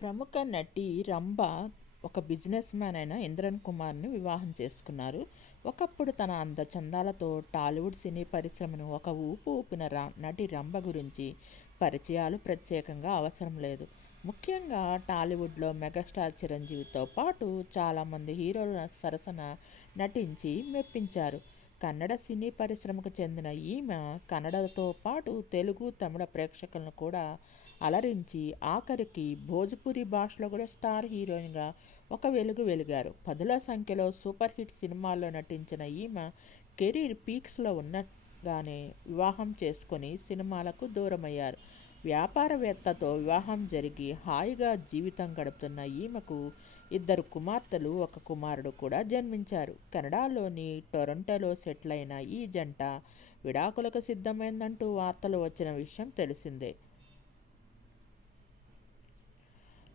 ప్రముఖ నటి రంభ ఒక బిజినెస్ మ్యాన్ అయిన ఇంద్రన్ కుమార్ని వివాహం చేసుకున్నారు. ఒకప్పుడు తన అందచందాలతో టాలీవుడ్ సినీ పరిశ్రమను ఒక ఊపు ఊపిన నటి రంభ గురించి పరిచయాలు ప్రత్యేకంగా అవసరం లేదు. ముఖ్యంగా టాలీవుడ్లో మెగాస్టార్ చిరంజీవితో పాటు చాలామంది హీరోల సరసన నటించి మెప్పించారు. కన్నడ సినీ పరిశ్రమకు చెందిన ఈమె కన్నడతో పాటు తెలుగు, తమిళ ప్రేక్షకులను కూడా అలరించి ఆఖరికి భోజ్పురి భాషలో కూడా స్టార్ హీరోయిన్గా ఒక వెలిగారు. పదుల సంఖ్యలో సూపర్ హిట్ సినిమాల్లో నటించిన ఈమె కెరీర్ పీక్స్లో ఉండగానే వివాహం చేసుకొని సినిమాలకు దూరమయ్యారు. వ్యాపారవేత్తతో వివాహం జరిగి హాయిగా జీవితం గడుపుతున్న ఈమెకు ఇద్దరు కుమార్తెలు, ఒక కుమారుడు కూడా జన్మించారు. కెనడాలోని టొరంటోలో సెటిల్ అయిన ఈ జంట విడాకులకు సిద్ధమైందంటూ వార్తలు వచ్చిన విషయం తెలిసిందే.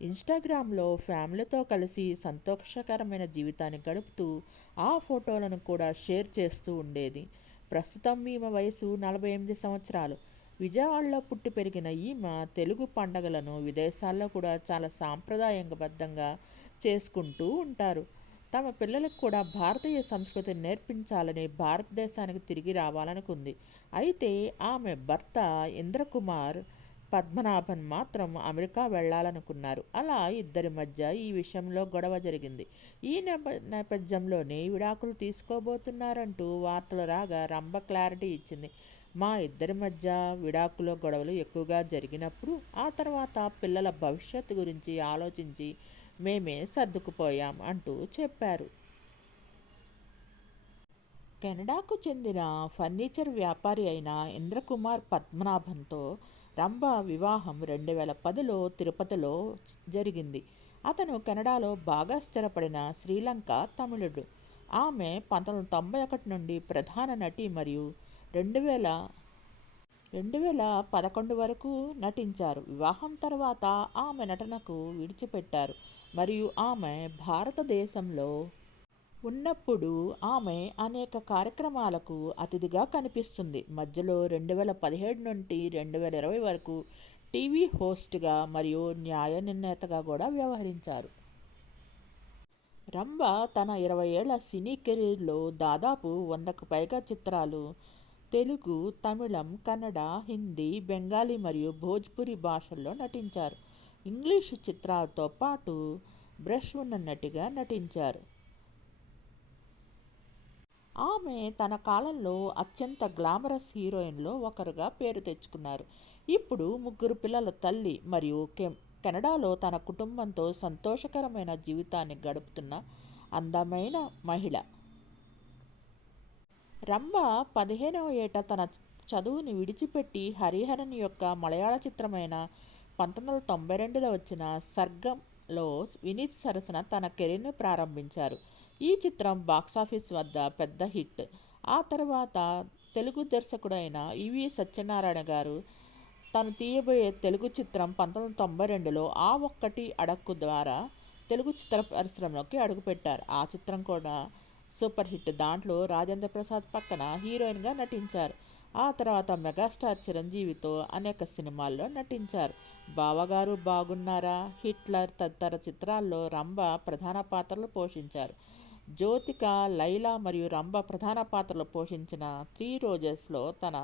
ఇన్స్టాగ్రామ్లో ఫ్యామిలీతో కలిసి సంతోషకరమైన జీవితాన్ని గడుపుతూ ఆ ఫోటోలను కూడా షేర్ చేస్తూ ఉండేది. ప్రస్తుతం ఈమె వయసు 48 సంవత్సరాలు. విజయవాడలో పుట్టి పెరిగిన ఈమె తెలుగు పండగలను విదేశాల్లో కూడా చాలా సాంప్రదాయబద్ధంగా చేసుకుంటూ ఉంటారు. తమ పిల్లలకు కూడా భారతీయ సంస్కృతిని నేర్పించాలని భారతదేశానికి తిరిగి రావాలనుకుంది. అయితే ఆమె భర్త ఇంద్రకుమార్ పద్మనాభన్ మాత్రం అమెరికా వెళ్లాలనుకున్నారు. అలా ఇద్దరి మధ్య ఈ విషయంలో గొడవ జరిగింది. ఈ నేపథ్యంలోనే విడాకులు తీసుకోబోతున్నారంటూ వార్తలు రాగా రంభ క్లారిటీ ఇచ్చింది. మా ఇద్దరి మధ్య విడాకుల గొడవలు ఎక్కువగా జరిగినప్పుడు ఆ తర్వాత పిల్లల భవిష్యత్తు గురించి ఆలోచించి మేమే సర్దుకుపోయాం అంటూ చెప్పారు. కెనడాకు చెందిన ఫర్నిచర్ వ్యాపారి అయిన ఇంద్రకుమార్ పద్మనాభన్తో రంభ వివాహం 2010లో తిరుపతిలో జరిగింది. అతను కెనడాలో బాగా స్థిరపడిన శ్రీలంక తమిళుడు. ఆమె 1991 నుండి ప్రధాన నటి మరియు 2011 వరకు నటించారు. వివాహం తర్వాత ఆమె నటనకు విడిచిపెట్టారు మరియు ఆమె భారతదేశంలో ఉన్నప్పుడు ఆమె అనేక కార్యక్రమాలకు అతిథిగా కనిపిస్తుంది. మధ్యలో 2017 నుండి 2020 వరకు టీవీ హోస్ట్గా మరియు న్యాయ నిర్ణేతగా కూడా వ్యవహరించారు. రంభ తన 20 ఏళ్ల సినీ కెరీర్లో దాదాపు 100కు పైగా చిత్రాలు తెలుగు, తమిళం, కన్నడ, హిందీ, బెంగాలీ మరియు భోజ్పురి భాషల్లో నటించారు. ఇంగ్లీష్ చిత్రాలతో పాటు బ్రష్ ఉన్న నటిగా నటించారు. ఆమె తన కాలంలో అత్యంత గ్లామరస్ హీరోయిన్లో ఒకరుగా పేరు తెచ్చుకున్నారు. ఇప్పుడు 3 పిల్లల తల్లి మరియు కెనడాలో తన కుటుంబంతో సంతోషకరమైన జీవితాన్ని గడుపుతున్న అందమైన మహిళ. రంభ 15వ ఏట తన చదువుని విడిచిపెట్టి హరిహరన్ యొక్క మలయాళ చిత్రమైన 1992లో వచ్చిన సర్గంలో వినీత్ సరసన తన కెరీర్ను ప్రారంభించారు. ఈ చిత్రం బాక్సాఫీస్ వద్ద పెద్ద హిట్. ఆ తర్వాత తెలుగు దర్శకుడైన ఈవి సత్యనారాయణ గారు తను తీయబోయే తెలుగు చిత్రం 1992లో ఆ ఒక్కటి అడక్కు ద్వారా తెలుగు చిత్ర పరిశ్రమలోకి అడుగుపెట్టారు. ఆ చిత్రం కూడా సూపర్ హిట్. దాంట్లో రాజేంద్ర ప్రసాద్ పక్కన హీరోయిన్గా నటించారు. ఆ తర్వాత మెగాస్టార్ చిరంజీవితో అనేక సినిమాల్లో నటించారు. బావగారు బాగున్నారా, హిట్లర్ తదితర చిత్రాల్లో రంభ ప్రధాన పాత్రలు పోషించారు. జ్యోతిక, లైలా మరియు రంభ ప్రధాన పాత్రలు పోషించిన 3 రోజెస్లో తన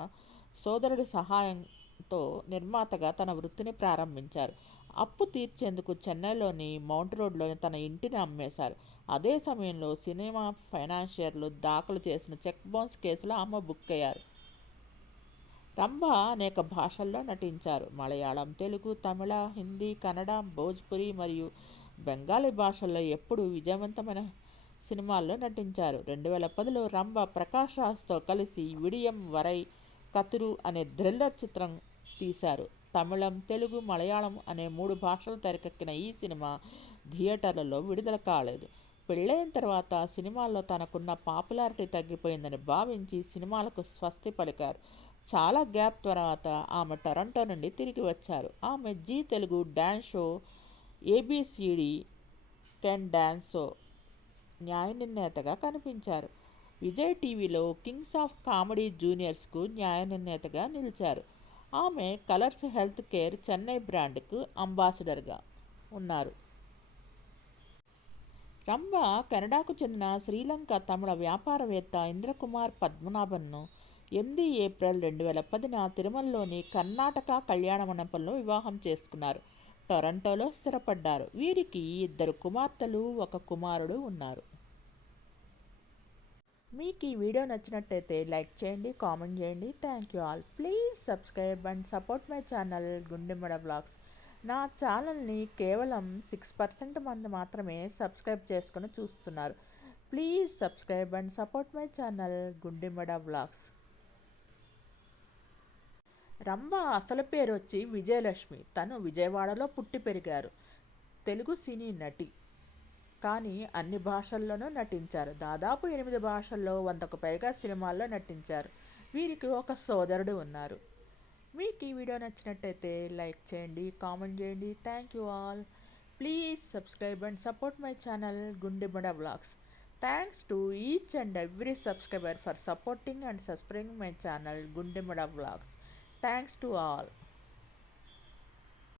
సోదరుడి సహాయంతో నిర్మాతగా తన వృత్తిని ప్రారంభించారు. అప్పు తీర్చేందుకు చెన్నైలోని మౌంట్ రోడ్లోని తన ఇంటిని అమ్మేశారు. అదే సమయంలో సినిమా ఫైనాన్షియర్లు దాఖలు చేసిన చెక్ బౌన్స్ కేసులో ఆమె బుక్ అయ్యారు. రంభ అనేక భాషల్లో నటించారు. మలయాళం, తెలుగు, తమిళ, హిందీ, కన్నడ, భోజ్పురి మరియు బెంగాలీ భాషల్లో ఎప్పుడూ విజయవంతమైన సినిమాల్లో నటించారు. 2010లో రంభ ప్రకాష్ రాజ్తో కలిసి విడియం వరై కతురు అనే థ్రిల్లర్ చిత్రం తీశారు. తమిళం, తెలుగు, మలయాళం అనే 3 భాషలు తెరకెక్కిన ఈ సినిమా థియేటర్లలో విడుదల కాలేదు. పెళ్ళైన తర్వాత సినిమాల్లో తనకున్న పాపులారిటీ తగ్గిపోయిందని భావించి సినిమాలకు స్వస్తి పలికారు. చాలా గ్యాప్ తర్వాత ఆమె టొరంటో నుండి తిరిగి వచ్చారు. ఆమె Zee Telugu dance show ABCD can డాన్సో న్యాయ నిర్ణేతగా కనిపించారు. విజయ్ టీవీలో కింగ్స్ ఆఫ్ కామెడీ జూనియర్స్కు న్యాయ నిర్ణేతగా నిలిచారు. ఆమె కలర్స్ హెల్త్ కేర్ చెన్నై బ్రాండ్కు అంబాసిడర్గా ఉన్నారు. రంభ కెనడాకు చెందిన శ్రీలంక తమిళ వ్యాపారవేత్త ఇంద్రకుమార్ పద్మనాభన్ను 8 ఏప్రిల్ 2010న తిరుమలలోని కర్ణాటక కళ్యాణ మండపంలో వివాహం చేసుకున్నారు. టొరంటోలో స్థిరపడ్డారు. వీరికి 2 కుమార్తెలు, 1 కుమారుడు ఉన్నారు. మీకు ఈ వీడియో నచ్చినట్టయితే లైక్ చేయండి, కామెంట్ చేయండి. Thank you all. Please subscribe and support my channel Gundemmada vlogs. నా ఛానల్ని కేవలం 6% మంది మాత్రమే సబ్స్క్రైబ్ చేసుకొని చూస్తున్నారు. Please subscribe and support my channel Gundemmada vlogs. Rambha అసలు పేరు వచ్చి విజయలక్ష్మి. తను విజయవాడలో పుట్టి పెరిగారు. తెలుగు సినీ నటి. కానీ అన్ని భాషల్లోనూ నటించారు. దాదాపు 8 భాషల్లో 100కు పైగా సినిమాల్లో నటించారు. వీరికి ఒక సోదరుడు ఉన్నారు. మీకు ఈ వీడియో నచ్చినట్టయితే లైక్ చేయండి, కామెంట్ చేయండి. Thank you all. Please subscribe and support my channel Gundebada vlogs. Thanks to each and every subscriber for supporting and subscribing my channel Gundebada vlogs. Thanks to all.